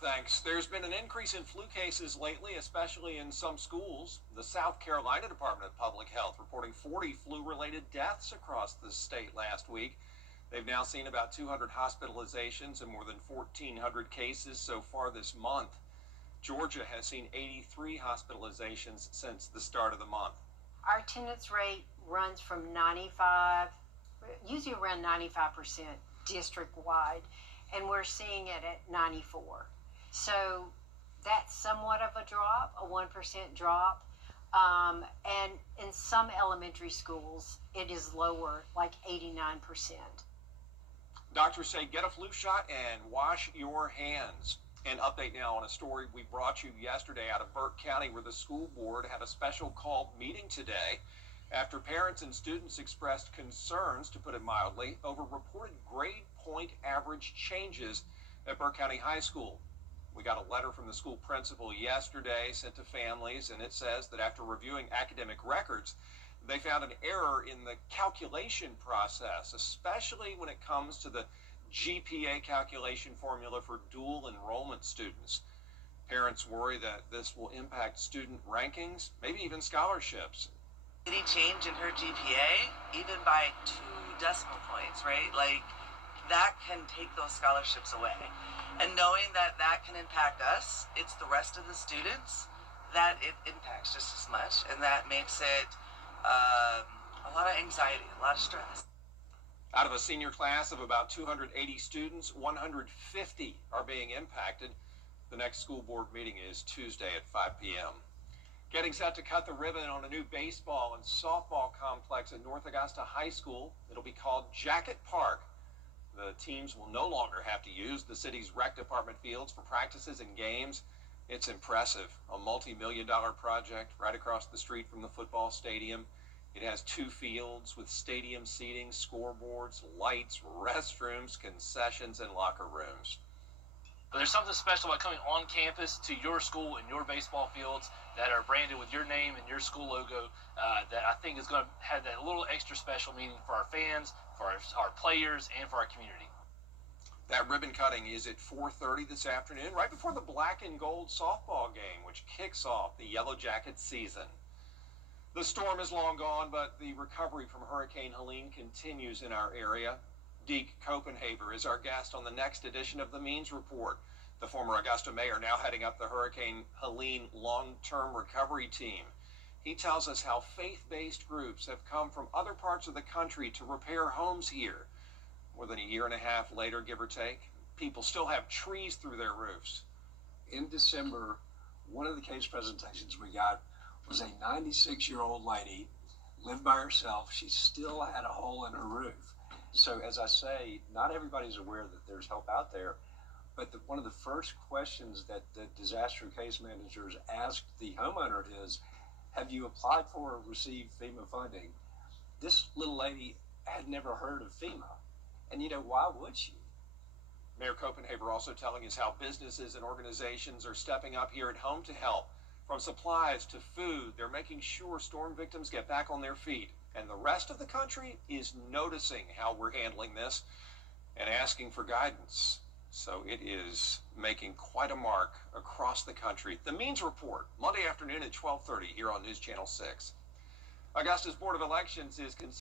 thanks. There's been an increase in flu cases lately, especially in some schools. The South Carolina Department of Public Health reporting 40 flu-related deaths across the state last week. They've now seen about 200 hospitalizations and more than 1,400 cases so far this month. Georgia has seen 83 hospitalizations since the start of the month. Our attendance rate runs from 95, usually around 95% district-wide, and we're seeing it at 94. So that's somewhat of a drop, a 1% drop. And in some elementary schools, it is lower, like 89%. Doctors say get a flu shot and wash your hands. An update now on a story we brought you yesterday out of Burke County, where the school board had a special called meeting today after parents and students expressed concerns, to put it mildly, over reported grade point average changes at Burke County High School. We got a letter from the school principal yesterday sent to families, and it says that after reviewing academic records, they found an error in the calculation process, especially when it comes to the GPA calculation formula for dual enrollment students. Parents worry that this will impact student rankings, maybe even scholarships. Any change in her GPA, even by 2 decimal points, right? Like, that can take those scholarships away. And knowing that that can impact us, it's the rest of the students that it impacts just as much, and that makes it a lot of anxiety, a lot of stress. Out of a senior class of about 280 students, 150 are being impacted. The next school board meeting is Tuesday at 5 p.m. Getting set to cut the ribbon on a new baseball and softball complex at North Augusta High School. It'll be called Jacket Park. The teams will no longer have to use the city's rec department fields for practices and games. It's impressive. A multi-million-dollar project right across the street from the football stadium. It has 2 fields with stadium seating, scoreboards, lights, restrooms, concessions, and locker rooms. But there's something special about coming on campus to your school and your baseball fields that are branded with your name and your school logo that I think is going to have that little extra special meaning for our fans, for our players, and for our community. That ribbon cutting is at 4:30 this afternoon, right before the black and gold softball game, which kicks off the Yellow Jacket season. The storm is long gone, but the recovery from Hurricane Helene continues in our area. Deke Copenhaver is our guest on the next edition of the Means Report. The former Augusta mayor now heading up the Hurricane Helene long-term recovery team. He tells us how faith-based groups have come from other parts of the country to repair homes here. More than a year and a half later, give or take, people still have trees through their roofs. In December, one of the case presentations we got was a 96-year-old lady, lived by herself. She still had a hole in her roof. So as I say, not everybody's aware that there's help out there, but one of the first questions that the disaster case managers asked the homeowner is, have you applied for or received FEMA funding? This little lady had never heard of FEMA. And why would she? Mayor Copenhaver also telling us how businesses and organizations are stepping up here at home to help. From supplies to food, they're making sure storm victims get back on their feet. And the rest of the country is noticing how we're handling this and asking for guidance. So it is making quite a mark across the country. The Means Report, Monday afternoon at 12:30 here on News Channel 6. Augusta's Board of Elections is